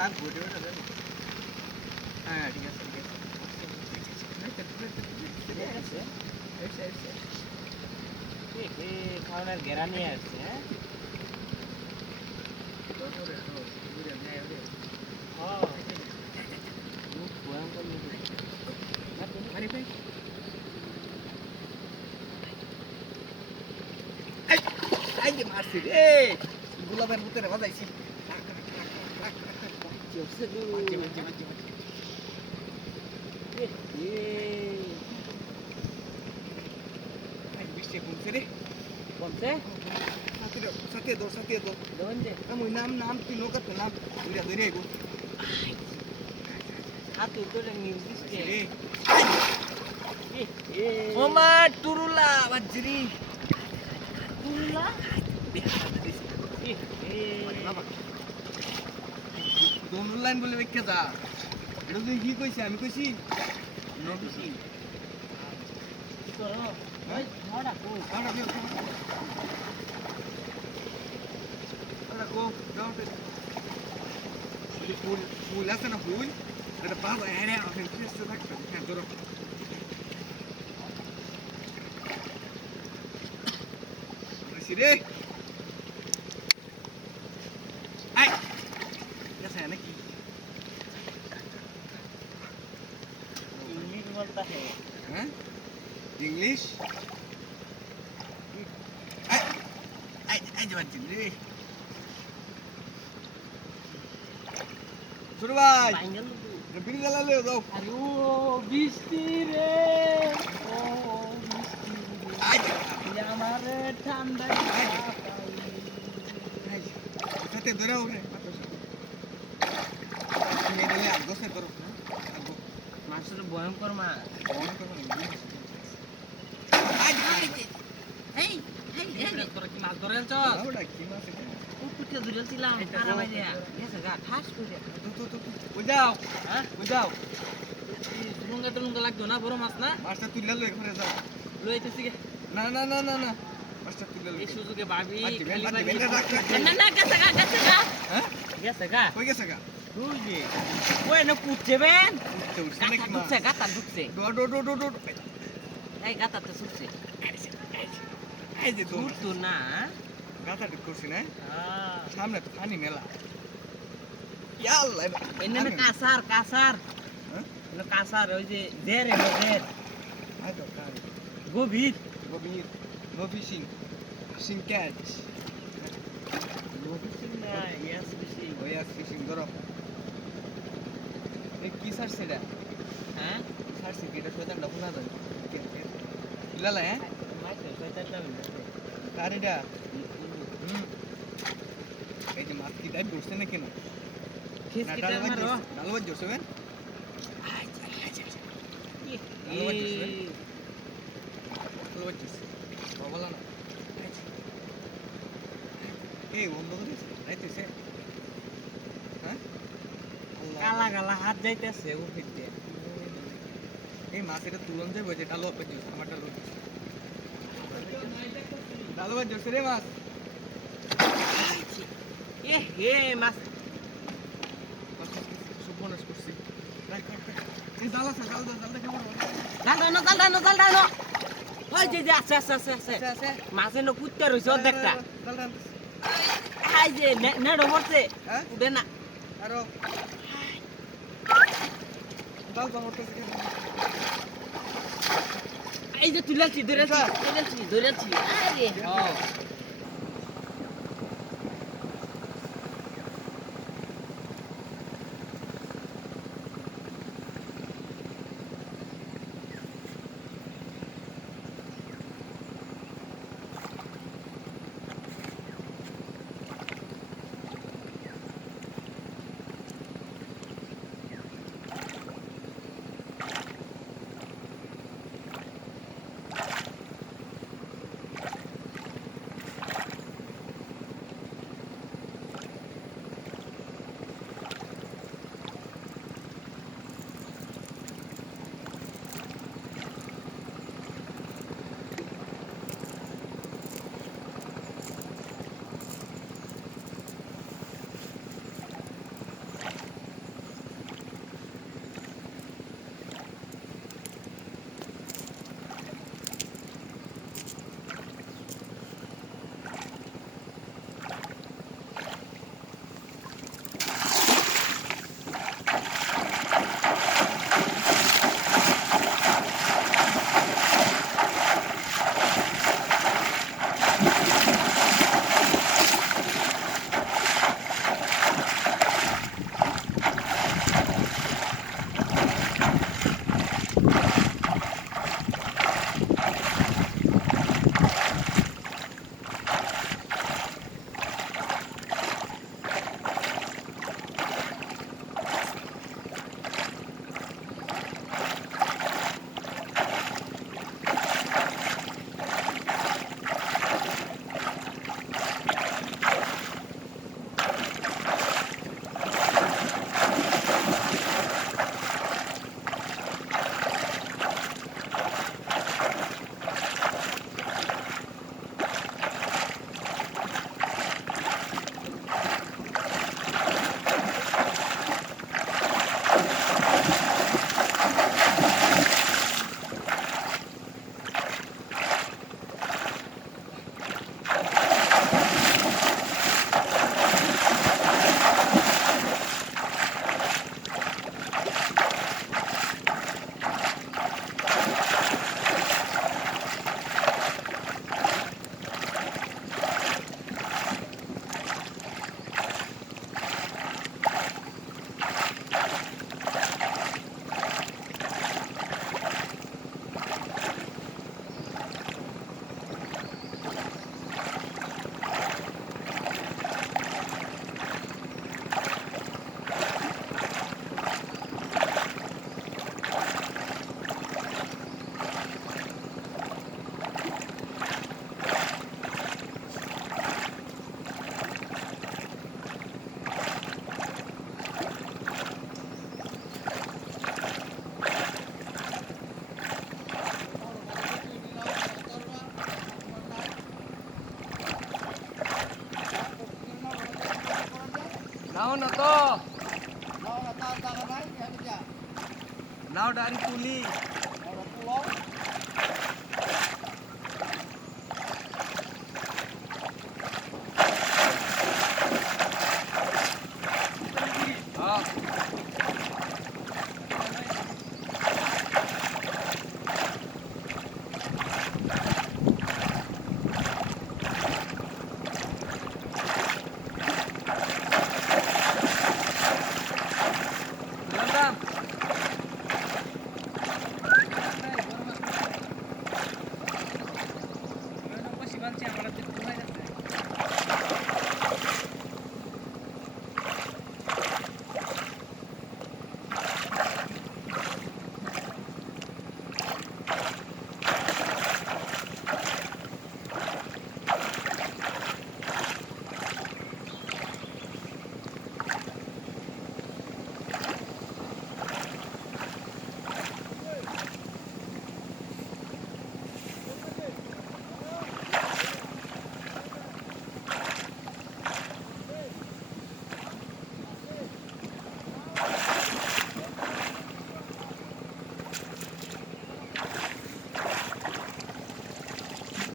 থাক ঘুরে ওটা দেন। হ্যাঁ ঠিক আছে ঠিক আছে। খাওয়ানোর ঘেরা নিয়ে আসছে হ্যাঁ ভয়ঙ্কর মারছি রে গোলাপের ভিতরে বাজাইছি বৃষ্টি কমছে রে কমছে সাথে দো আমি নাম নাম তুই নৌকা তো নাম ধরে ধরে আইব হাত উঠলে মিউজিক রে ওমা টুরুলা বাজরি তুলা দোনো লাইন বলে রেখে যা এটা তুই কি কইছিস আমি কইছি নবিসি কি করো ওই ধরা কো ফুল আছে না ফুল এটা বাবা হ্যাঁ আপনি ফেসতে থাকতে হ্যাঁ ধরো রে আই গেছে নাকি इंग्लिश बोलता है হ্যাঁ ইংলিশ আই আই আই যাচ্ছি রে ছোট ভাই बांगल বিল জ্বালালে দাও अरे ओ बिस्ती रे ओ बिस्ती আই ये हमारे ठंडा সাথে ধরে ওরে মেরে আগো সে ধরো আগো মাছের ভয়ঙ্কর মাছ ফোন করো এই তোরা কি মাছ ধরে আনছ ওটা কি মাছ এটা কুকুরকে ধরেছিলাম কারা বাইরে গেছে গা ঠাস করে তো বুঝাও হ্যাঁ বুঝাও লুঙ্গা টুলুঙ্গা লাগতো না বড় মাছ না মাছটা তুলে লো এখানে যাও লইতেছি গে না না না না না মাছটা তুলে লো এই সুযোগে ভাবি রাখ না না গেছে গা হ্যাঁ গেছে গা কই গেছে গা তুই যে ওই না পুচ্ছে বেন উঠতে উঠছে নাকি মা গাতা ঢুকছে ডো এই গাতাতে ছুটছে এই যে দূর তো না গাতা ঢুকছি না হ্যাঁ সামনে তো পানি মেলা ইয়াল্লা এনে না কাসার হ্যাঁ না কাসার ওই যে জের আই তো কার গভীর গভীর নো ফিশিং ফিশিং ক্যাচ গভীর না ইয়াস বেশি ওই আজ ফিশিং ধরো এই কি সার সেটা হ্যাঁ সার সে এটা শয়তান ডাকুন না দাও ইলালা হ্যাঁ মাইতে শয়তান যাবে কার এটা এই যে মাছ কি টাইপ ধরছে না কেন খিসকিটা মারো ডালবাজ ধরছে বেন ডালবাজ বাবালা না এই বন্ধ করিস রাইতেছে হ্যাঁ কালা কালা হাত যাইতেছে উঠিতে এই মাছ এটা তুলন যাবে যে ডালবাজ ধরছে আমার ডালবাজ ধরছে রে মাছ এ হে মাছ সুপনস করছি এই জাল আছে জাল দেখে জাল দাও ওই যে আছে মাছে নো কুত্তে রইছে অর্ধেকটা এই যে নেড়ো মরছে হ্যাঁ উঠে না আরো জাল মরতেছে এই যে তুলেছি ধরেছি আরে হ্যাঁ নাও না তো নাও ডারি তুলি